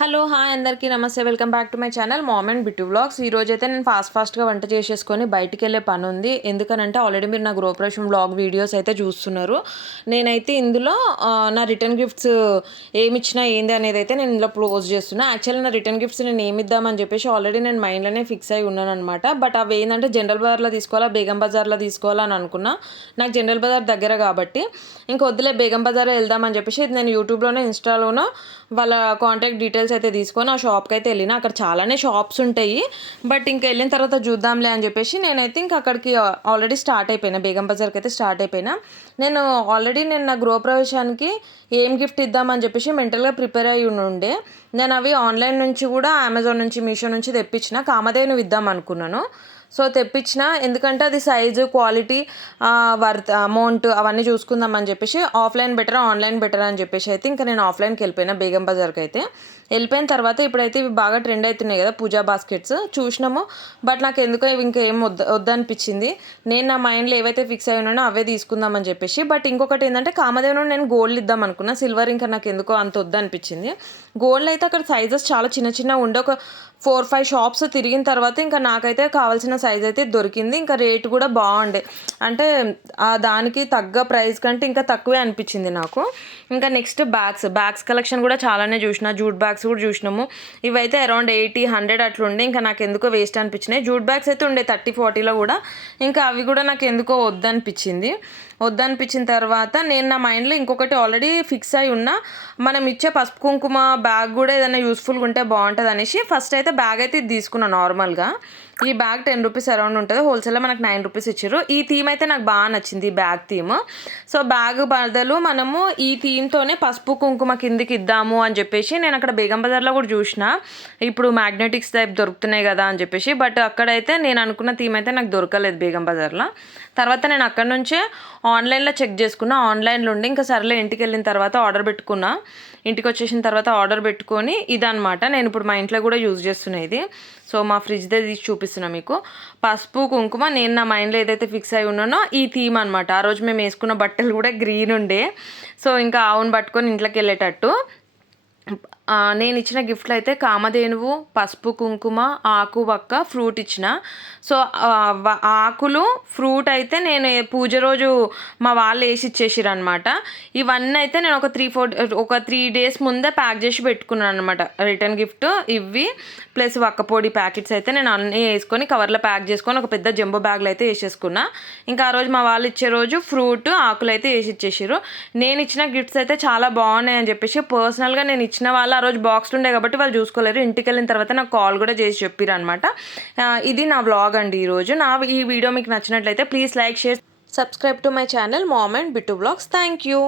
Hello hi అందరికీ నమస్తే. Welcome back to my channel mom and Bittu vlogs. ఈ రోజైతే నేను ఫాస్ట్గా వంట చేసేసుకొని బయటికి వెళ్ళే పని ఉంది. ఎందుకనంటే ఆల్రెడీ మీరు నా గృహప్రవేశం వ్లాగ్ వీడియోస్ అయితే చూస్తున్నారు. నేనైతే ఇందులో నా రిటర్న్ గిఫ్ట్స్ ఏమి ఇచ్చినా ఏంది అనేది అయితే నేను ఇందులో పోస్ట్ చేస్తున్నా. యాక్చువల్లీ నా రిటర్న్ గిఫ్ట్స్ నేను ఏమి ఇద్దామని చెప్పేసి ఆల్రెడీ నేను మైండ్లోనే ఫిక్స్ అయి ఉన్నాను అనమాట. బట్ అవి ఏంటంటే జనరల్ బజార్లో తీసుకోవాలా, బేగం బజార్లో తీసుకోవాలని అనుకున్నా. నాకు జనరల్ బజార్ దగ్గర కాబట్టి ఇంకా వద్దులే బేగం బజార్ వెళ్దామని చెప్పేసి నేను యూట్యూబ్లోనే ఇన్స్టాలోనో వాళ్ళ కాంటాక్ట్ డీటెయిల్స్ అయితే తీసుకొని ఆ షాప్కి అయితే వెళ్ళిన. అక్కడ చాలానే షాప్స్ ఉంటాయి, బట్ ఇంకా వెళ్ళిన తర్వాత చూద్దాంలే అని చెప్పేసి నేనైతే ఇంకా అక్కడికి ఆల్రెడీ స్టార్ట్ అయిపోయినా. బేగం బజార్కి అయితే స్టార్ట్ అయిపోయినా. నేను ఆల్రెడీ నా గృహప్రవేశానికి ఏం గిఫ్ట్ ఇద్దామని చెప్పేసి మెంటల్గా ప్రిపేర్ అయ్యి ఉండే. నేను అవి ఆన్లైన్ నుంచి కూడా అమెజాన్ నుంచి, మీషో నుంచి తెప్పించిన. కామధేను ఇద్దాం అనుకున్నాను. సో తెప్పించిన, ఎందుకంటే అది సైజు, క్వాలిటీ, వర్త్, అమౌంట్ అవన్నీ చూసుకుందామని చెప్పేసి ఆఫ్లైన్ బెటర్ ఆన్లైన్ బెటర్ అని చెప్పేసి అయితే ఇంకా నేను ఆఫ్లైన్కి వెళ్ళిపోయినా. బేగం బజార్కి అయితే వెళ్ళిపోయిన తర్వాత ఇప్పుడైతే ఇవి బాగా ట్రెండ్ అవుతున్నాయి కదా పూజా బాస్కెట్స్ చూసినాము. బట్ నాకు ఎందుకో ఇవి ఇంకా ఏం వద్దనిపించింది. నేను నా మైండ్లో ఏవైతే ఫిక్స్ అయి ఉన్నానో అవే తీసుకుందామని చెప్పేసి. బట్ ఇంకొకటి ఏంటంటే కామధేను నేను గోల్డ్ ఇద్దాం అనుకున్నా. సిల్వర్ ఇంకా నాకు ఎందుకో అంత వద్దనిపించింది. గోల్డ్ అయితే అక్కడ సైజెస్ చాలా చిన్న చిన్న ఉండే. ఒక 4-5 షాప్స్ తిరిగిన తర్వాత ఇంకా నాకైతే కావాల్సిన సైజ్ అయితే దొరికింది. ఇంకా రేట్ కూడా బాగుండే, అంటే దానికి తగ్గ ప్రైస్ కంటే ఇంకా తక్కువే అనిపించింది నాకు. ఇంకా నెక్స్ట్ బ్యాగ్స్ కలెక్షన్ కూడా చాలానే చూసిన. జూట్ బ్యాగ్స్ కూడా చూసినాము. ఇవైతే అరౌండ్ 80-100 అట్లా ఉండే. ఇంకా నాకు ఎందుకో వేస్ట్ అనిపించినాయి. జూట్ బ్యాగ్స్ అయితే ఉండే 30-40లో కూడా. ఇంకా అవి కూడా నాకు ఎందుకో వద్దనిపించిన తర్వాత నేను నా మైండ్లో ఇంకొకటి ఆల్రెడీ ఫిక్స్ అయి ఉన్నా. మనం ఇచ్చే పసుపు కుంకుమ బ్యాగ్ కూడా ఏదైనా యూస్ఫుల్గా ఉంటే బాగుంటుంది అనేసి ఫస్ట్ అయితే బ్యాగ్ అయితే ఇది తీసుకున్నాను. నార్మల్గా ఈ బ్యాగ్ 10 రూపీస్ అరౌండ్ ఉంటుంది. హోల్సేల్లో మనకు 9 రూపీస్ ఇచ్చారు. ఈ థీమ్ అయితే నాకు బాగా నచ్చింది, ఈ బ్యాగ్ థీమ్. సో బ్యాగ్ బదులు మనము ఈ థీమ్తోనే పసుపు కుంకుమ కిందికి ఇద్దాము అని చెప్పేసి నేను అక్కడ బేగం బజార్లో కూడా చూసిన. ఇప్పుడు మ్యాగ్నెటిక్స్ టైప్ దొరుకుతున్నాయి కదా అని చెప్పేసి. బట్ అక్కడైతే నేను అనుకున్న థీమ్ అయితే నాకు దొరకలేదు బేగం బజార్లో. తర్వాత నేను అక్కడ నుంచే ఆన్లైన్లో చెక్ చేసుకున్నా. ఆన్లైన్లో ఉండి ఇంకా సర్లే ఇంటికి వెళ్ళిన తర్వాత ఆర్డర్ పెట్టుకున్నా. ఇంటికి వచ్చేసిన తర్వాత ఆర్డర్ పెట్టుకొని ఇదనమాట నేను ఇప్పుడు మా ఇంట్లో కూడా యూజ్ చేస్తున్నా ఇది. సో మా ఫ్రిడ్జ్దే తీసి చూపిస్తున్నా మీకు. పసుపు కుంకుమ నేను నా మైండ్లో ఏదైతే ఫిక్స్ అయి ఉన్నానో ఈ థీమ్ అనమాట. ఆ రోజు మేము వేసుకున్న బట్టలు కూడా గ్రీన్ ఉండే. సో ఇంకా ఆవును పట్టుకొని ఇంట్లోకి వెళ్ళేటట్టు నేను ఇచ్చిన గిఫ్ట్లు అయితే కామధేనువు, పసుపు కుంకుమ, ఆకు వక్క, ఫ్రూట్ ఇచ్చిన. సో ఆకులు, ఫ్రూట్ అయితే నేను పూజ రోజు మా వాళ్ళు వేసి ఇచ్చేసారు అనమాట. ఇవన్నీ అయితే నేను ఒక 3 డేస్ ముందే ప్యాక్ చేసి పెట్టుకున్నాను అనమాట. రిటర్న్ గిఫ్ట్ ఇవి ప్లస్ వక్కపొడి ప్యాకెట్స్ అయితే నేను అన్నీ వేసుకొని కవర్లో ప్యాక్ చేసుకొని ఒక పెద్ద జంబో బ్యాగ్లో అయితే వేసేసుకున్నా. ఇంకా ఆ రోజు మా వాళ్ళు ఇచ్చే రోజు ఫ్రూట్, ఆకులు అయితే వేసి ఇచ్చేసారు. నేను ఇచ్చిన గిఫ్ట్స్ అయితే చాలా బాగున్నాయి అని చెప్పేసి పర్సనల్గా నేను ఇచ్చిన వాళ్ళు ఆ రోజు బాక్స్లు ఉండే కాబట్టి వాళ్ళు చూసుకోలేరు. ఇంటికి వెళ్ళిన తర్వాత నాకు కాల్ కూడా చేసి చెప్పారు అనమాట. ఇది నా వ్లాగ్ అండి ఈరోజు. ఈ వీడియో మీకు నచ్చినట్లయితే please like, share, subscribe to my channel mom and Bittu vlogs. Thank you.